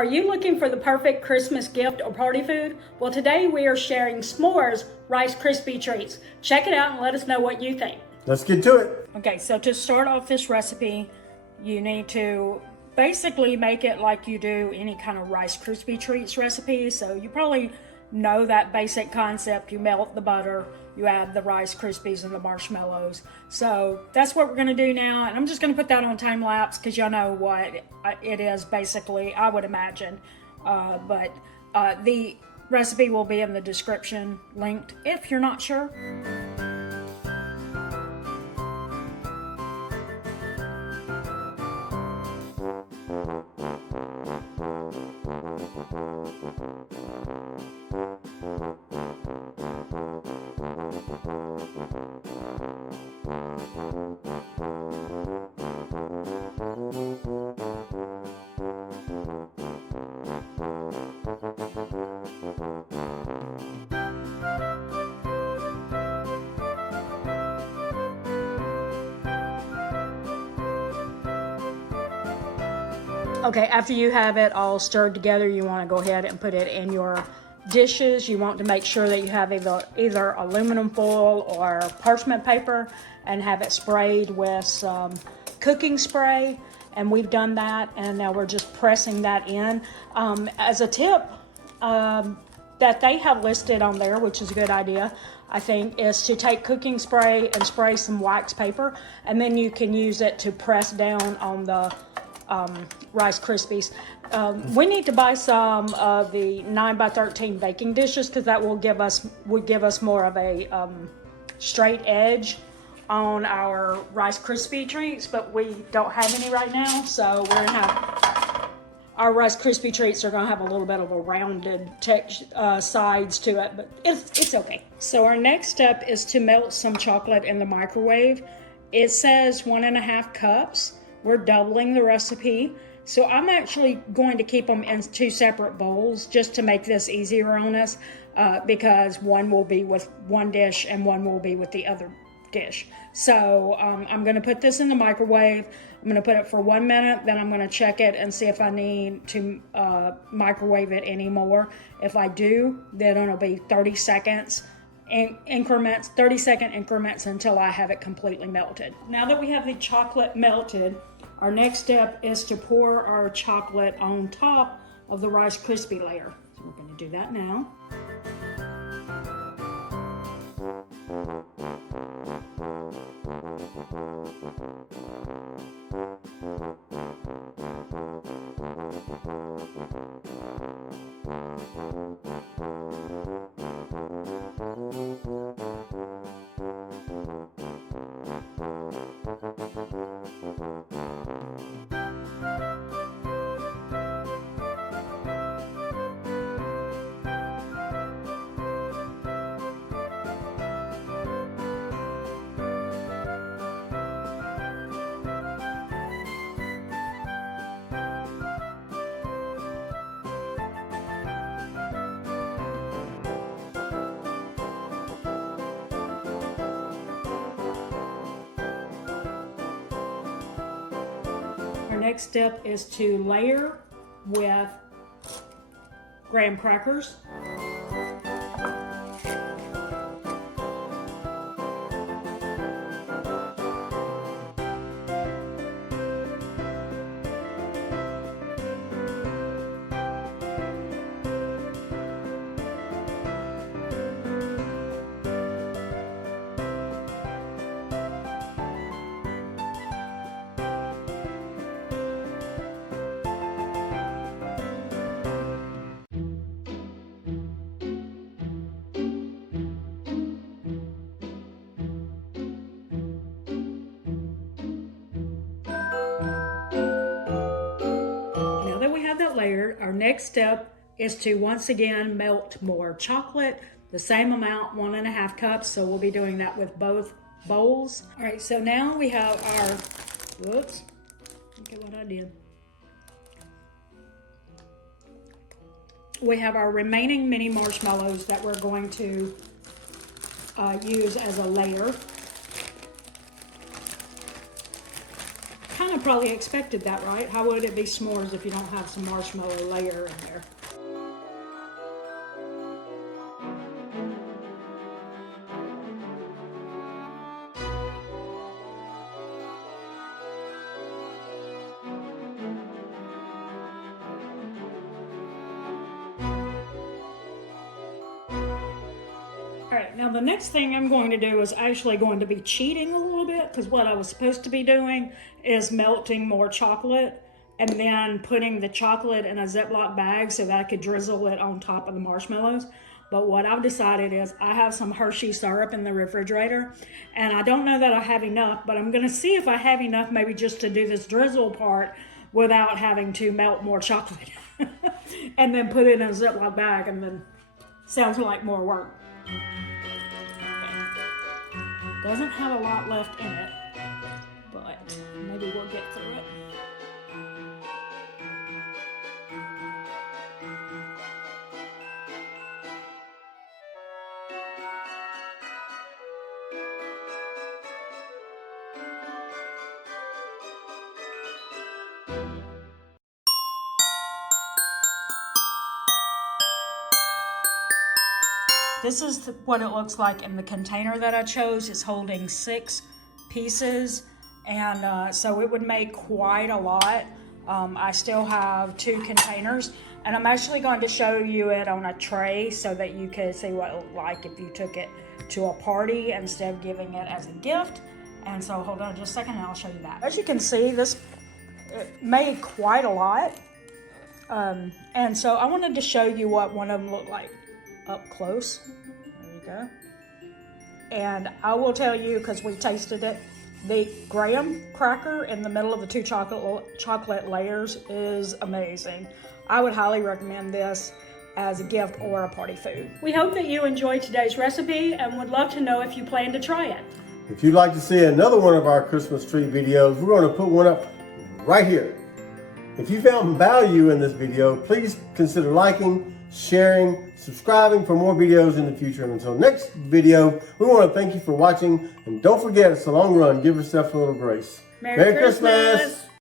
Are you looking for the perfect Christmas gift or party food? Well, today we are sharing s'mores Rice Krispie treats. Check it out and let us know what you think. Let's get to it. Okay, so to start off this recipe, you need to basically make it like you do any kind of Rice Krispie treats recipe. So you probably know that basic concept. You melt the butter, you add the Rice Krispies and the marshmallows. So that's what we're going to do now. And I'm just going to put that on time lapse because y'all know what it is basically, I would imagine. But the recipe will be in the description linked if you're not sure. Okay, after you have it all stirred together, you want to go ahead and put it in your dishes. You want to make sure that you have either aluminum foil or parchment paper and have it sprayed with some cooking spray. And we've done that, and now we're just pressing that in. As a tip that they have listed on there, which is a good idea, I think, is to take cooking spray and spray some wax paper, and then you can use it to press down on the Rice Krispies. We need to buy some of the 9x13 baking dishes because that would give us more of a straight edge on our Rice Krispie treats, but we don't have any right now, so we're gonna have our Rice Krispie treats are gonna have a little bit of a rounded sides to it, but it's okay. So our next step is to melt some chocolate in the microwave. It says 1.5 cups. We're doubling the recipe. So I'm actually going to keep them in 2 separate bowls just to make this easier on us because one will be with one dish and one will be with the other dish. So I'm going to put this in the microwave. I'm going to put it for 1 minute, then I'm going to check it and see if I need to microwave it anymore. If I do, then it'll be 30 seconds. Increments, 30-second increments until I have it completely melted. Now that we have the chocolate melted, our next step is to pour our chocolate on top of the Rice Krispie layer. So we're going to do that now. Our next step is to layer with graham crackers. Layered, our next step is to once again melt more chocolate, the same amount, 1.5 cups. So we'll be doing that with both bowls. All right, so now we have our, whoops, look at what I did. We have our remaining mini marshmallows that we're going to use as a layer. Kind of of probably expected that, right? How would it be s'mores if you don't have some marshmallow layer in there? All right, now the next thing I'm going to do is actually going to be cheating a little bit, because what I was supposed to be doing is melting more chocolate and then putting the chocolate in a Ziploc bag so that I could drizzle it on top of the marshmallows. But what I've decided is I have some Hershey syrup in the refrigerator, and I don't know that I have enough, but I'm gonna see if I have enough maybe just to do this drizzle part without having to melt more chocolate. And then put it in a Ziploc bag, and then sounds like more work. Doesn't have a lot left in it, but maybe we'll get through it. This is what it looks like in the container that I chose. It's holding 6 pieces, and so it would make quite a lot. I still have 2 containers, and I'm actually going to show you it on a tray so that you can see what it looked like if you took it to a party instead of giving it as a gift. And so hold on just a second and I'll show you that. As you can see, this made quite a lot. And so I wanted to show you what one of them looked like up close. There you go. And I will tell you, because we tasted it, the graham cracker in the middle of the 2 chocolate layers is amazing. I would highly recommend this as a gift or a party food. We hope that you enjoyed today's recipe and would love to know if you plan to try it. If you'd like to see another one of our Christmas tree videos, we're going to put one up right here. If you found value in this video, please consider liking, sharing, subscribing for more videos in the future. And until next video, we want to thank you for watching. And don't forget, it's a long run. Give yourself a little grace. Merry Christmas.